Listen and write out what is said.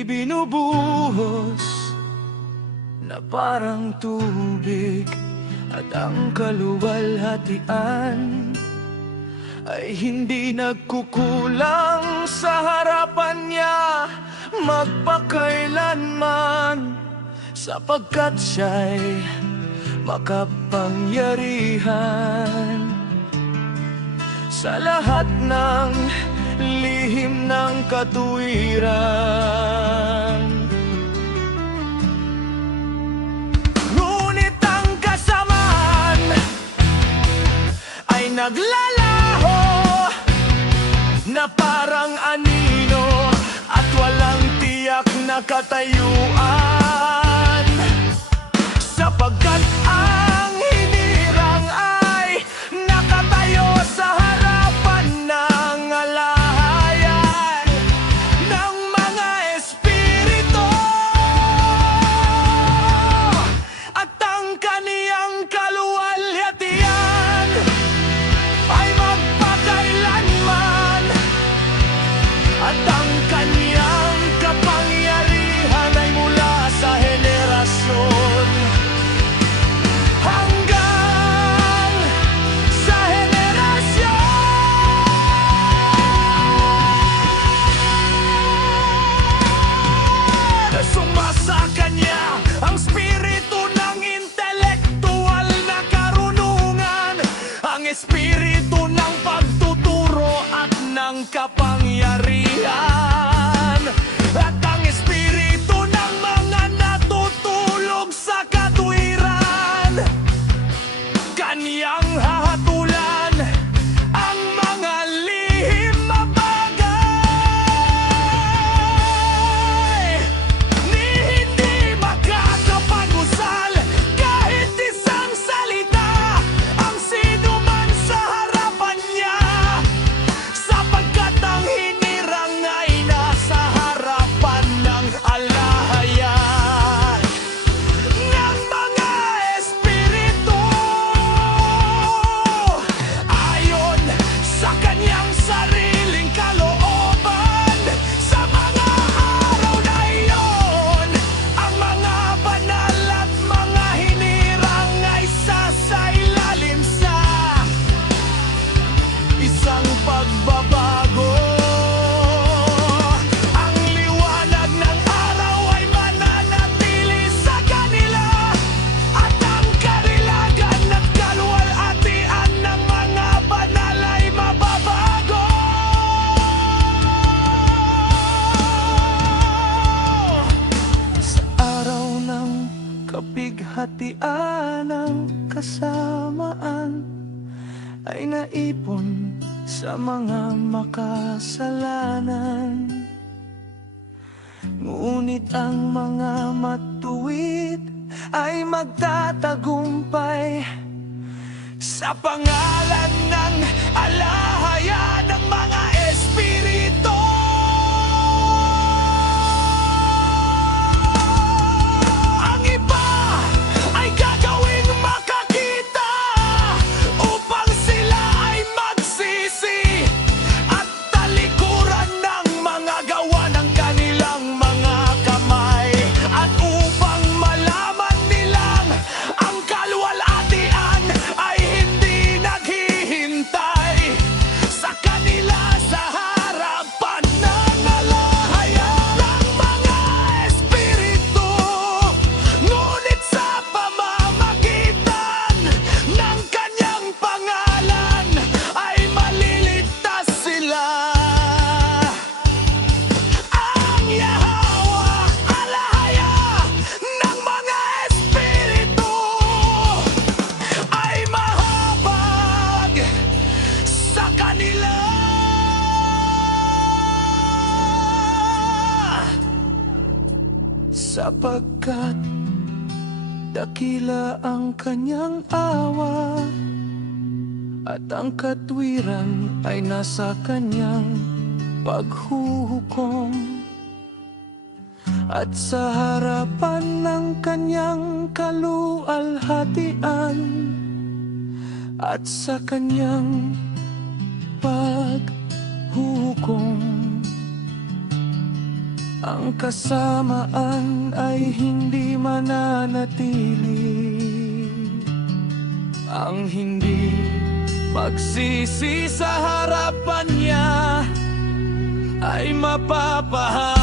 ibinubuhos na parang tubig, at ang kaluwalhatian ay hindi nagkukulang sa harapan niya magpakailanman, sapagkat siya'y makapangyarihan sa lahat ng lihim ng katuwiran. Ngunit ang kasamaan ay naglalaho na parang anino at walang tiyak na katayuan, sapagkat ang hinirang ay nakatayo sa harapan ng alahayan ng mga espiritu, at ang kaniyang kaluwalhatian ay magpakailanman, at ang kaniyang kapangyarihan ay mula sa henerasyon hanggang sa henerasyon. Sumasa kanya ang spiritu ng intelektual na karunungan, ang espiritu ng pagtuturo at ng kapangyarihan, at ang espiritu ng mga natutulog sa katwiran. Kaniyang hahatulan ang mga lihim na bagay, ni hindi makakapag-usal kahit isang salita ang sinuman sa harapan niya, sapagkat ang hinirang ay nasa harapan ng alahayan ng mga espiritu, ayon sa kanyang sariling kalooban. Sa mga araw na iyon, ang mga banal at mga hinirang ay sasailalim sa isang pagbabago. Ang liwanag ng araw ay mananatili sa kanila, at ang karilagan at kaluwalhatian ng mga banal ay mababago. Sa araw ng kapighatian ng kasamaan ay naipon sa mga makasalanan, ngunit ang mga matuwid ay magtatagumpay sa pangalan ng alahayan ng mga espiritu. Ang iba ay gagawing makakita upang sila ay magsisi at talikuran ng mga gawa ng kanilang mga kamay, at upang malaman nilang ang kaluwalhatian ay hindi naghihintay sa kanila sa harapan ng alahayan ng mga espiritu, ngunit sa pamamagitan ng kanyang pangalan ay maliligtas sila. Ang Yahweh, alahaya ng mga espiritu, ay mahabag sa kanila, sapagkat dakila ang kanyang awa, at ang katwiran ay nasa kanyang paghuhukom, at sa harapan ng kanyang kaluwalhatian at sa kanyang paghuhukom. ang kasamaan ay hindi mananatili. Ang hindi pagsisi sa harapan niya ay mapapahamak.